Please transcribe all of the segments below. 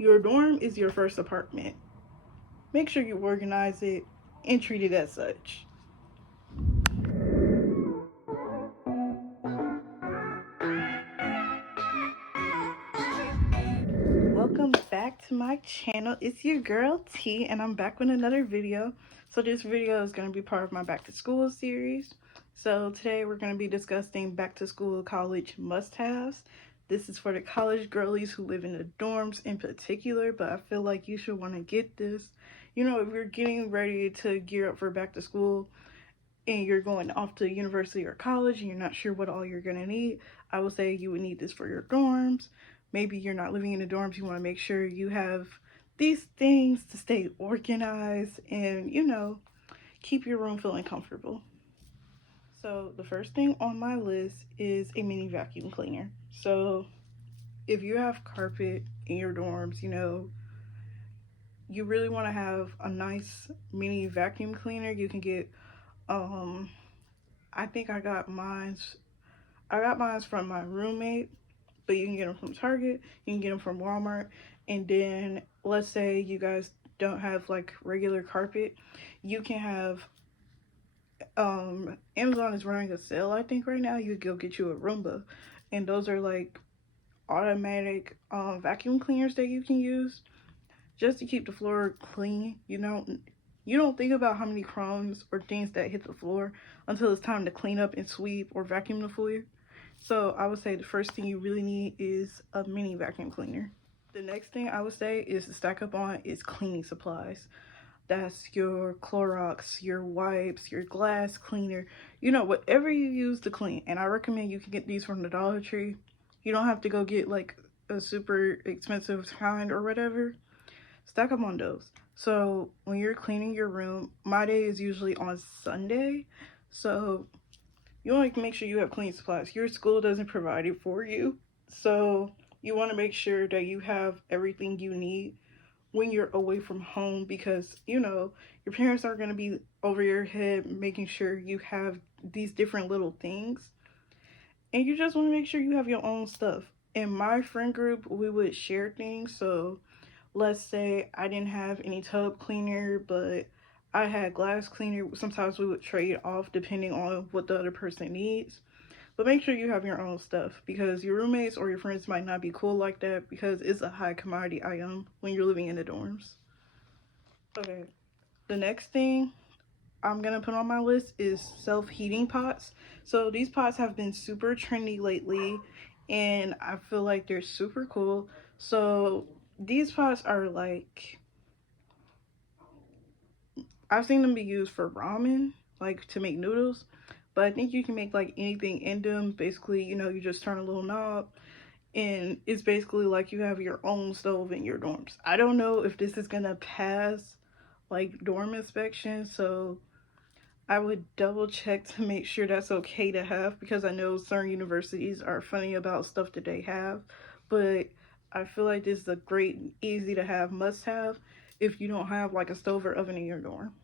Your dorm is your first apartment. Make sure you organize it and treat it as such. Welcome back to my channel. It's your girl T, and I'm back with another video. So this video is going to be part of my back to school series. So today we're going to be discussing back to school college must-haves. This is for the college girlies who live in the dorms in particular, but I feel like you should want to get this. You know, if you're getting ready to gear up for back to school and you're going off to university or college and you're not sure what all you're going to need, I would say you would need this for your dorms. Maybe you're not living in the dorms, you want to make sure you have these things to stay organized and, keep your room feeling comfortable. So, the first thing on my list is a mini vacuum cleaner. So, if you have carpet in your dorms, you really want to have a nice mini vacuum cleaner. You can get um I think I got mine from my roommate, but you can get them from Target, you can get them from Walmart, and then let's say you guys don't have like regular carpet, you can have Amazon is running a sale I think right now. You could go get you a Roomba, and those are like automatic vacuum cleaners that you can use just to keep the floor clean. You don't think about how many crumbs or things that hit the floor until it's time to clean up and sweep or vacuum the floor. So I would say the first thing you really need is a mini vacuum cleaner. The next thing I would say is to stack up on is cleaning supplies. That's your Clorox, your wipes, your glass cleaner, whatever you use to clean. And I recommend you can get these from the Dollar Tree. You don't have to go get like a super expensive kind or whatever. Stack up on those. So when you're cleaning your room, my day is usually on Sunday. So you want to make sure you have cleaning supplies. Your school doesn't provide it for you. So you want to make sure that you have everything you need when you're away from home because, your parents are going to be over your head making sure you have these different little things. And you just want to make sure you have your own stuff. In my friend group, we would share things. So let's say I didn't have any tub cleaner, but I had glass cleaner. Sometimes we would trade off depending on what the other person needs. But make sure you have your own stuff because your roommates or your friends might not be cool like that because it's a high commodity item when you're living in the dorms. Okay, the next thing I'm gonna put on my list is self-heating pots. So these pots have been super trendy lately and I feel like they're super cool. So these pots are like, I've seen them be used for ramen, like to make noodles, but I think you can make like anything in them. Basically, you just turn a little knob and it's basically like you have your own stove in your dorms. I don't know if this is gonna pass like dorm inspection, so I would double check to make sure that's okay to have because I know certain universities are funny about stuff that they have, but I feel like this is a great, easy to have must have if you don't have like a stove or oven in your dorm.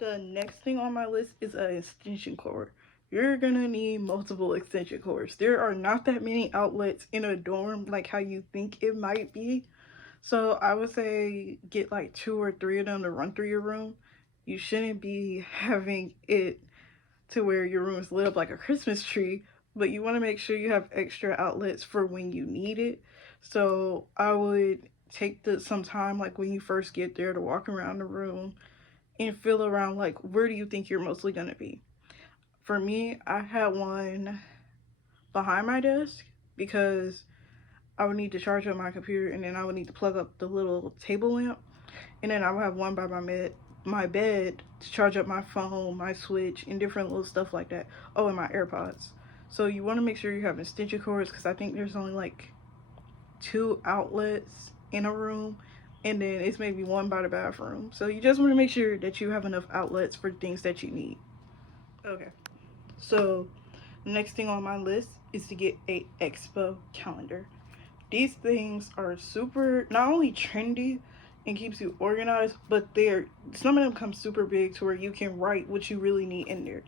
The next thing on my list is an extension cord. You're gonna need multiple extension cords. There are not that many outlets in a dorm like how you think it might be. So I would say get like two or three of them to run through your room. You shouldn't be having it to where your room is lit up like a Christmas tree, but you want to make sure you have extra outlets for when you need it. So I would take some time, like when you first get there, to walk around the room and feel around like where do you think you're mostly gonna be. For me, I had one behind my desk because I would need to charge up my computer and then I would need to plug up the little table lamp, and then I would have one by my bed to charge up my phone, my switch, and different little stuff like that. Oh, and my AirPods. So you want to make sure you have extension cords because I think there's only like two outlets in a room, and then it's maybe one by the bathroom. So you just want to make sure that you have enough outlets for things that you need. Okay. So the next thing on my list is to get a expo calendar. These things are super not only trendy and keeps you organized, but they're some of them come super big to where you can write what you really need in there.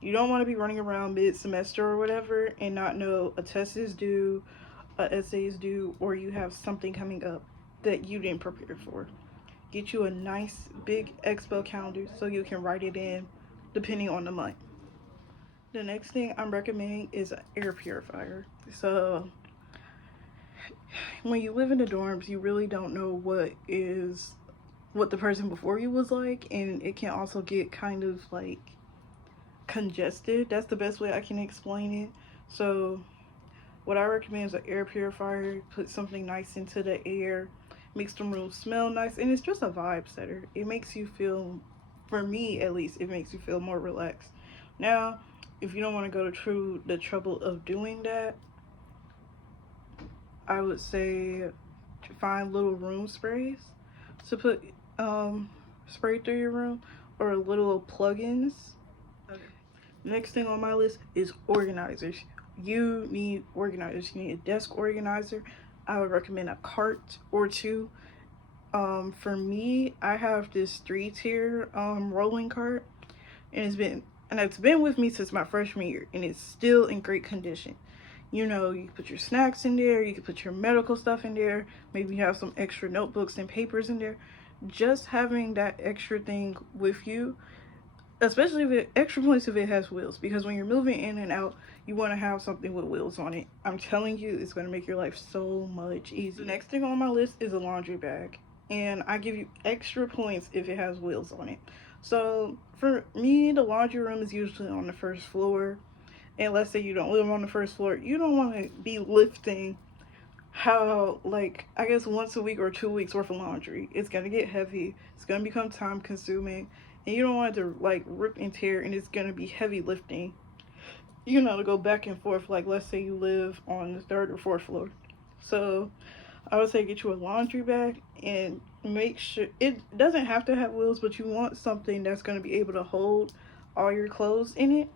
You don't want to be running around mid semester or whatever and not know a test is due, a essay is due or you have something coming up that you didn't prepare for. Get you a nice big Expo calendar so you can write it in depending on the month. The next thing I'm recommending is an air purifier. So when you live in the dorms, you really don't know what the person before you was like, and it can also get kind of like congested. That's the best way I can explain it. So what I recommend is an air purifier. Put something nice into the air, makes the room smell nice, and it's just a vibe setter. It makes you feel, for me at least, it makes you feel more relaxed. Now, if you don't want to go to the trouble of doing that, I would say to find little room sprays to put spray through your room, or little plugins. Okay. Next thing on my list is organizers. You need organizers. You need a desk organizer. I would recommend a cart or two. For me, I have this 3-tier rolling cart, and it's been with me since my freshman year, and it's still in great condition. You know, you can put your snacks in there, you can put your medical stuff in there, maybe you have some extra notebooks and papers in there. Just having that extra thing with you, especially if extra points if it has wheels, because when you're moving in and out, you want to have something with wheels on it. I'm telling you, it's going to make your life so much easier. The next thing on my list is a laundry bag, and I give you extra points if it has wheels on it. So for me, the laundry room is usually on the first floor, and let's say you don't live on the first floor, you don't want to be lifting how, like, I guess once a week or 2 weeks worth of laundry. It's gonna get heavy, it's gonna become time consuming, and you don't want it to like rip and tear, and it's gonna be heavy lifting, you know, to go back and forth. Like, let's say you live on the 3rd or 4th floor. So I would say get you a laundry bag, and make sure it doesn't have to have wheels, but you want something that's going to be able to hold all your clothes in it,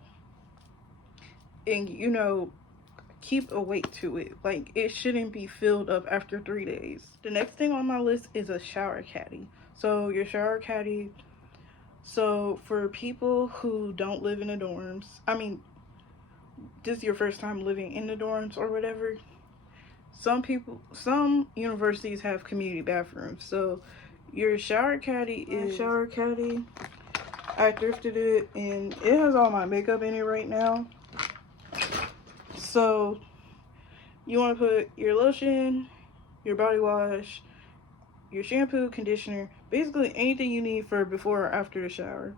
and you know, keep a weight to it. Like, it shouldn't be filled up after 3 days. The next thing on my list is a shower caddy. So your shower caddy, so for people who don't live in the dorms, I mean, this is your first time living in the dorms or whatever, some universities have community bathrooms. So your shower caddy is shower caddy. I thrifted it, and it has all my makeup in it right now. So you want to put your lotion, your body wash, your shampoo, conditioner, basically anything you need for before or after the shower.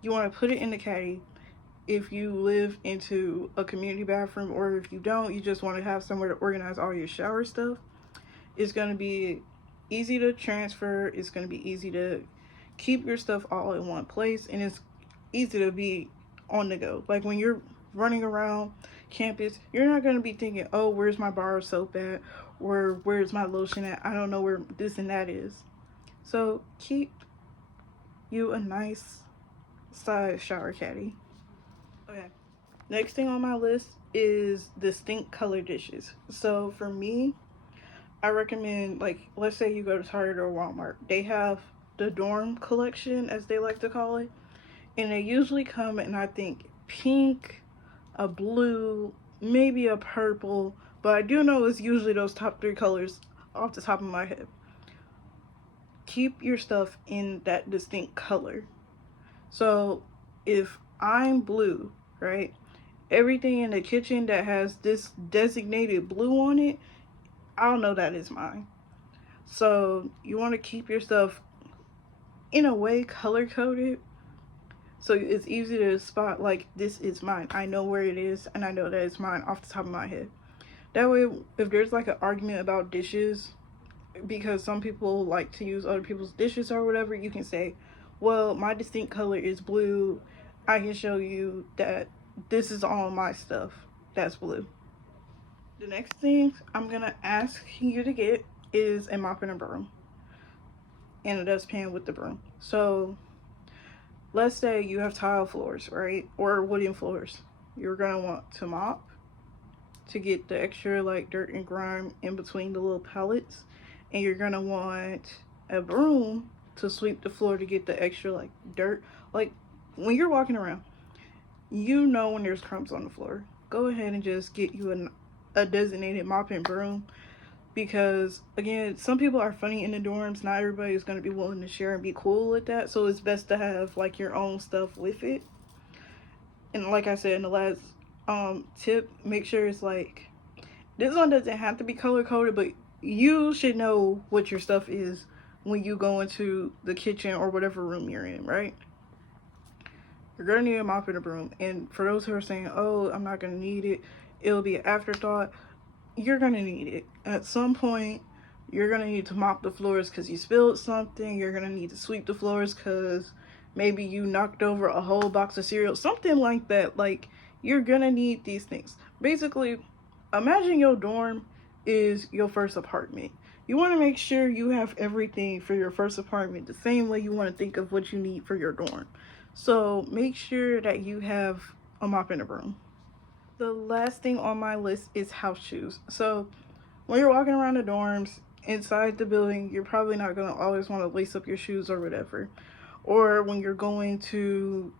You want to put it in the caddy. If you live into a community bathroom, or if you don't, you just want to have somewhere to organize all your shower stuff, it's going to be easy to transfer. It's going to be easy to keep your stuff all in one place, and it's easy to be on the go. Like, when you're running around campus, you're not going to be thinking, oh, where's my bar of soap at, or where's my lotion at, I don't know where this and that is. So keep you a nice size shower caddy. Okay, next thing on my list is distinct color dishes. So for me, I recommend, like, let's say you go to Target or Walmart, they have the dorm collection, as they like to call it, and they usually come in, I think, pink, a blue, maybe a purple, but I do know it's usually those top 3 colors off the top of my head. Keep your stuff in that distinct color. So if I'm blue, right, everything in the kitchen that has this designated blue on it, I'll know that is mine. So you want to keep your stuff in a way color coded, so it's easy to spot, like, this is mine. I know where it is, and I know that it's mine off the top of my head. That way, if there's like an argument about dishes, because some people like to use other people's dishes or whatever, you can say, well, my distinct color is blue. I can show you that this is all my stuff that's blue. The next thing I'm gonna ask you to get is a mop and a broom, and a dustpan with the broom. So let's say you have tile floors, right, or wooden floors. You're gonna want to mop to get the extra, like, dirt and grime in between the little pellets, and you're gonna want a broom to sweep the floor to get the extra, like, dirt. Like, when you're walking around, you know when there's crumbs on the floor. Go ahead and just get you a designated mop and broom, because again, some people are funny in the dorms. Not everybody is going to be willing to share and be cool with that, so it's best to have like your own stuff with it. And like I said in the last tip, make sure it's like, this one doesn't have to be color coded, but you should know what your stuff is when you go into the kitchen or whatever room you're in, right? You're gonna need a mop and a broom. And for those who are saying, oh, I'm not gonna need it, it'll be an afterthought, you're gonna need it. At some point, you're gonna need to mop the floors because you spilled something. You're gonna need to sweep the floors because maybe you knocked over a whole box of cereal, something like that. Like, you're gonna need these things. Basically, imagine your dorm is your first apartment. You want to make sure you have everything for your first apartment the same way you want to think of what you need for your dorm. So make sure that you have a mop and a broom. The last thing on my list is house shoes. So when you're walking around the dorms, inside the building, you're probably not going to always want to lace up your shoes or whatever. Or when you're going to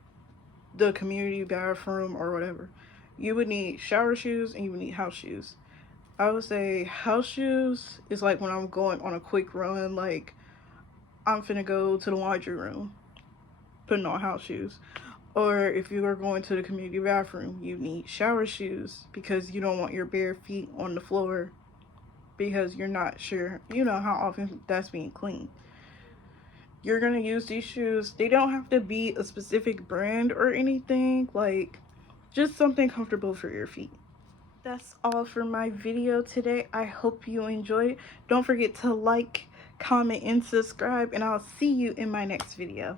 the community bathroom or whatever, you would need shower shoes and you would need house shoes. I would say house shoes is like when I'm going on a quick run, like I'm finna go to the laundry room, putting on house shoes. Or if you are going to the community bathroom, you need shower shoes because you don't want your bare feet on the floor because you're not sure, you know, how often that's being cleaned. You're gonna use these shoes. They don't have to be a specific brand or anything, like just something comfortable for your feet. That's all for my video today. I hope you enjoyed it. Don't forget to like, comment, and subscribe, and I'll see you in my next video.